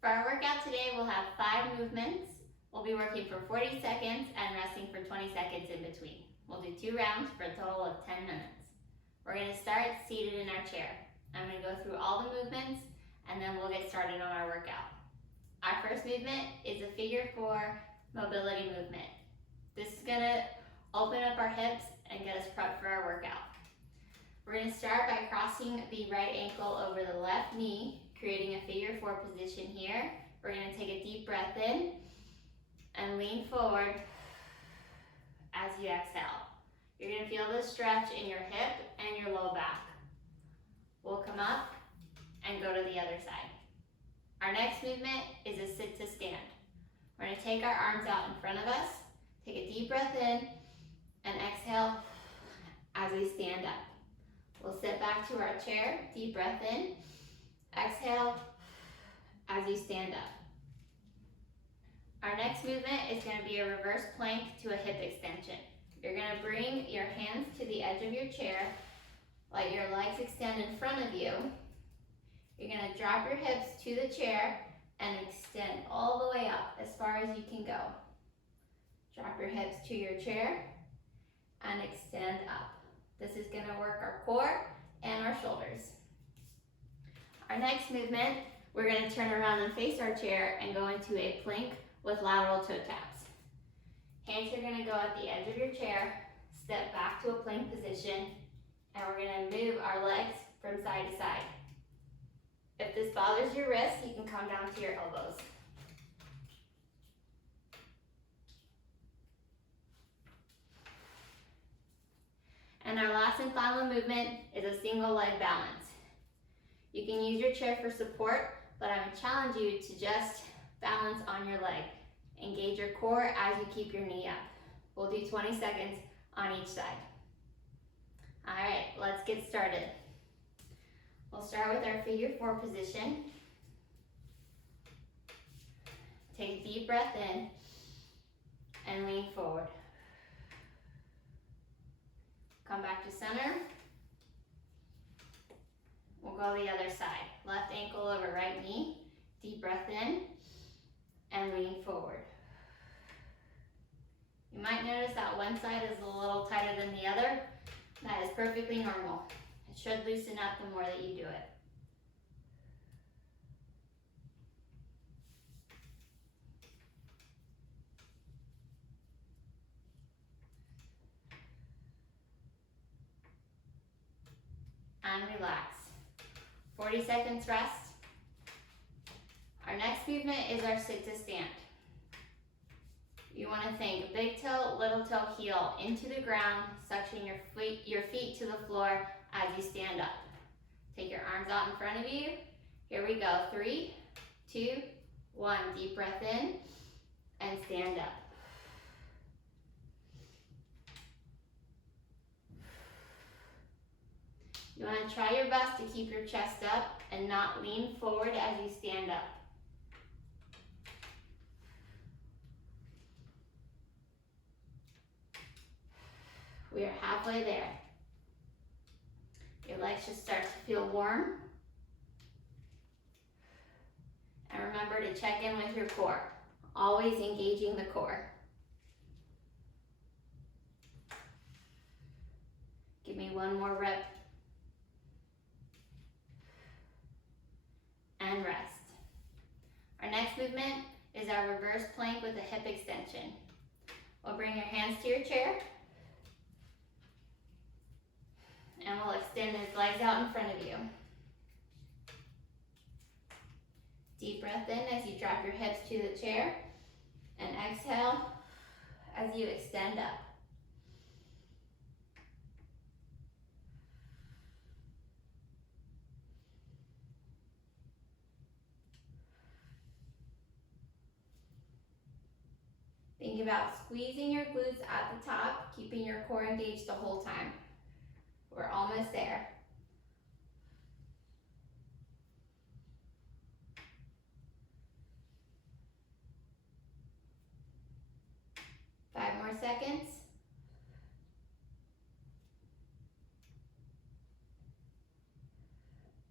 For our workout today, we'll have 5 movements. We'll be working for 40 seconds and resting for 20 seconds in between. We'll do 2 rounds for a total of 10 minutes. We're going to start seated in our chair. I'm going to go through all the movements and then we'll get started on our workout. Our first movement is a figure 4 mobility movement. This is going to open up our hips and get us prepped for our workout. We're going to start by crossing the right ankle over the left knee, creating a figure 4 position here. We're going to take a deep breath in and lean forward as you exhale. You're going to feel the stretch in your hip and your low back. We'll come up and go to the other side. Our next movement is a sit to stand. We're going to take our arms out in front of us, take a deep breath in, and exhale as we stand up. We'll sit back to our chair, deep breath in, exhale as you stand up. Our next movement is going to be a reverse plank to a hip extension. You're going to bring your hands to the edge of your chair, let your legs extend in front of you. You're going to drop your hips to the chair and extend all the way up as far as you can go. Drop your hips to your chair and extend up. This is going to work our core and our shoulders. Our next movement, we're going to turn around and face our chair and go into a plank with lateral toe taps. Hands are going to go at the edge of your chair, step back to a plank position, and we're going to move our legs from side to side. If this bothers your wrists, you can come down to your elbows. And our last and final movement is a single leg balance. You can use your chair for support, but I would challenge you to just balance on your leg. Engage your core as you keep your knee up. We'll do 20 seconds on each side. All right, let's get started. We'll start with our figure 4 position. Take a deep breath in and lean forward. Come back to center. We'll go the other side. Left ankle over right knee. Deep breath in and lean forward. You might notice that one side is a little tighter than the other. That is perfectly normal. It should loosen up the more that you do it. And relax. 40 seconds rest. Our next movement is our sit to stand. You want to think big toe, little toe, heel into the ground, suction your feet to the floor as you stand up. Take your arms out in front of you. Here we go. 3, 2, 1. Deep breath in and stand up. You want to try your best to keep your chest up and not lean forward as you stand up. We are halfway there. Your legs should start to feel warm. And remember to check in with your core. Always engaging the core. Give me one more rep. And rest. Our next movement is our reverse plank with a hip extension. We'll bring your hands to your chair. And we'll extend those legs out in front of you. Deep breath in as you drop your hips to the chair. And exhale as you extend up. Think about squeezing your glutes at the top, keeping your core engaged the whole time. We're almost there. Five more seconds.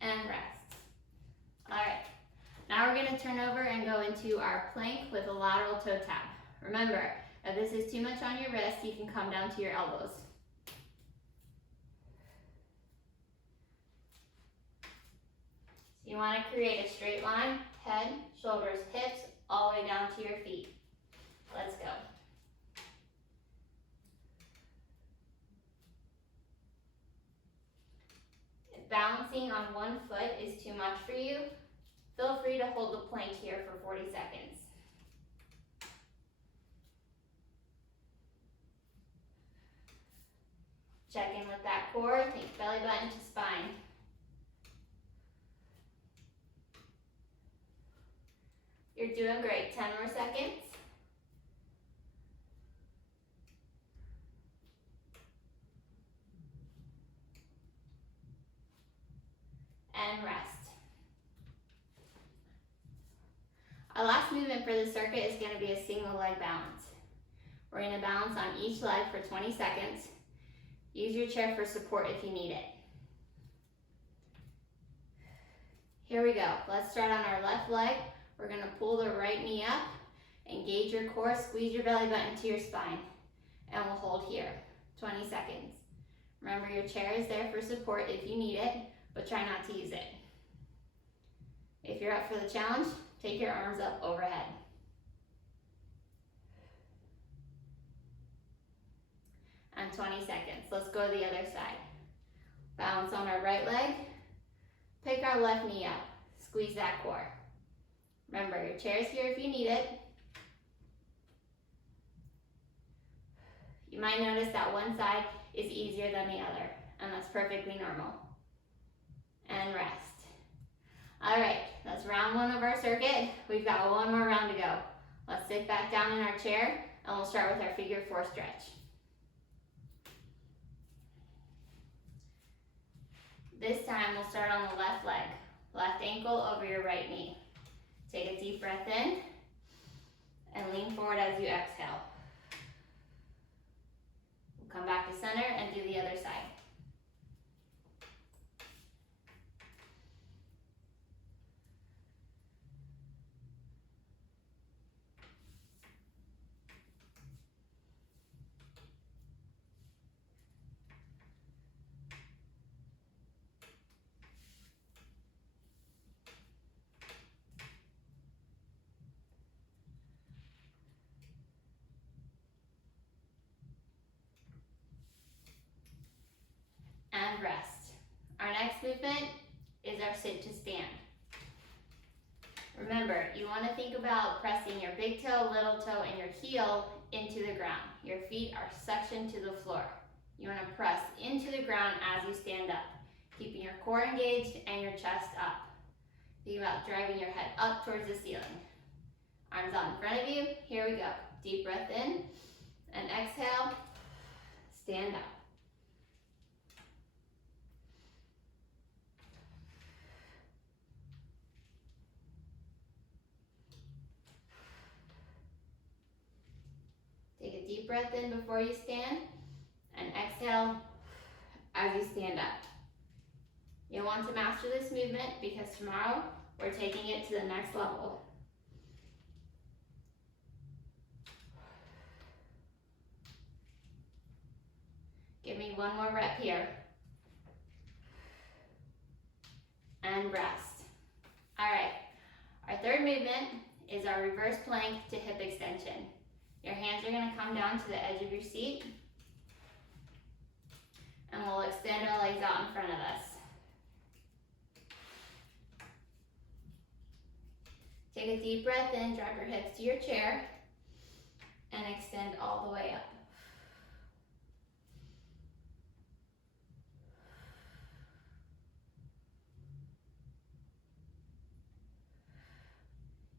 And rest. All right, now we're gonna gonna turn over and go into our plank with a lateral toe tap. Remember, if this is too much on your wrist, you can come down to your elbows. So you wanna create a straight line, head, shoulders, hips, all the way down to your feet. Let's go. If balancing on one foot is too much for you, feel free to hold the plank here for 40 seconds. Check in with that core, think belly button to spine. You're doing great, 10 more seconds. And rest. Our last movement for the circuit is going to be a single leg balance. We're going to balance on each leg for 20 seconds. Use your chair for support if you need it. Here we go. Let's start on our left leg. We're going to pull the right knee up, engage your core, squeeze your belly button to your spine, and we'll hold here, 20 seconds. Remember, your chair is there for support if you need it, but try not to use it. If you're up for the challenge, take your arms up overhead. And 20 seconds. Let's go to the other side. Balance on our right leg. Pick our left knee up. Squeeze that core. Remember, your chair is here if you need it. You might notice that one side is easier than the other, and that's perfectly normal. And rest. All right, that's round one of our circuit. We've got one more round to go. Let's sit back down in our chair, and we'll start with our figure four stretch. This time, we'll start on the left leg. Left ankle over your right knee. Take a deep breath in, and lean forward as you exhale. We'll come back to center and do the other side. And rest. Our next movement is our sit to stand. Remember, you want to think about pressing your big toe, little toe, and your heel into the ground. Your feet are suctioned to the floor. You want to press into the ground as you stand up, keeping your core engaged and your chest up. Think about driving your head up towards the ceiling. Arms out in front of you. Here we go. Deep breath in and exhale. Stand up. Take a deep breath in before you stand and exhale as you stand up. You'll want to master this movement because tomorrow we're taking it to the next level. Give me one more rep here. And rest. All right, our third movement is our reverse plank to hip extension. Your hands are going to come down to the edge of your seat, and we'll extend our legs out in front of us. Take a deep breath in, drop your hips to your chair, and extend all the way up.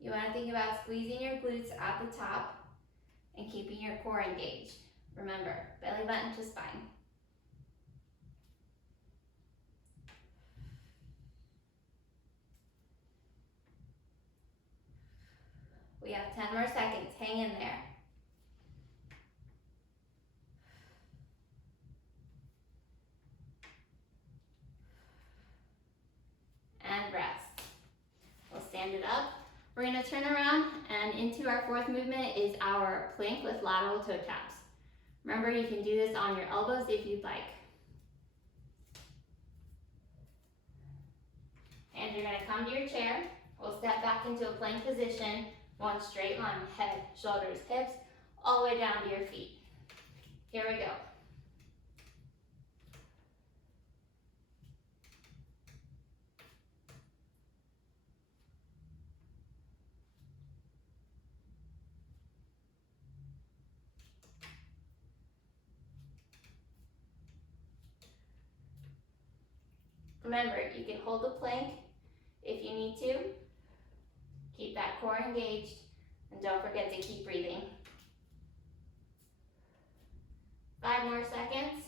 You want to think about squeezing your glutes at the top and keeping your core engaged. Remember, belly button to spine. We have 10 more seconds. Hang in there. And rest. We'll stand it up We're gonna turn around, and into our fourth movement is our plank with lateral toe taps. Remember, you can do this on your elbows if you'd like. And you're gonna come to your chair. We'll step back into a plank position, one straight line, head, shoulders, hips, all the way down to your feet. Here we go. Remember, you can hold the plank if you need to. Keep that core engaged, and don't forget to keep breathing. 5 more seconds.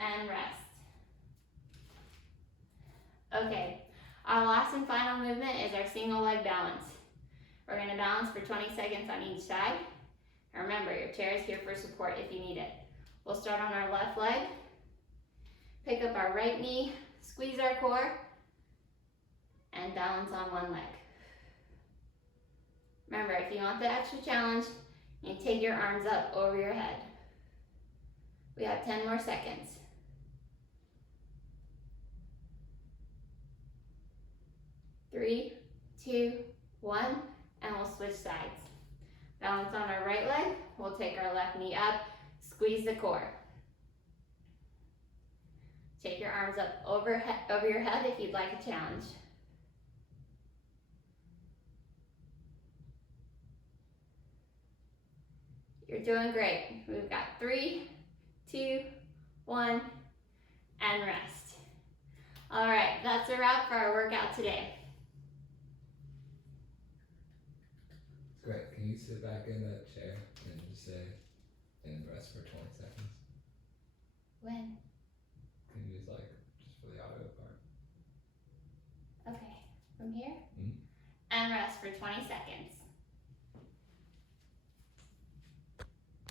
And rest. Okay, our last and final movement is our single leg balance. We're gonna balance for 20 seconds on each side. And remember, your chair is here for support if you need it. We'll start on our left leg. Pick up our right knee, squeeze our core, and balance on one leg. Remember, if you want the extra challenge, you can take your arms up over your head. We have 10 more seconds. 3, 2, 1, and we'll switch sides. Balance on our right leg. We'll take our left knee up, squeeze the core. Take your arms up over your head if you'd like a challenge. You're doing great. We've got 3, 2, 1, and rest. All right, that's a wrap for our workout today. Great. Can you sit back in that chair and just say, and rest for 20 seconds? When? Can you just for the audio part? Okay, from here? Mm-hmm. And rest for 20 seconds.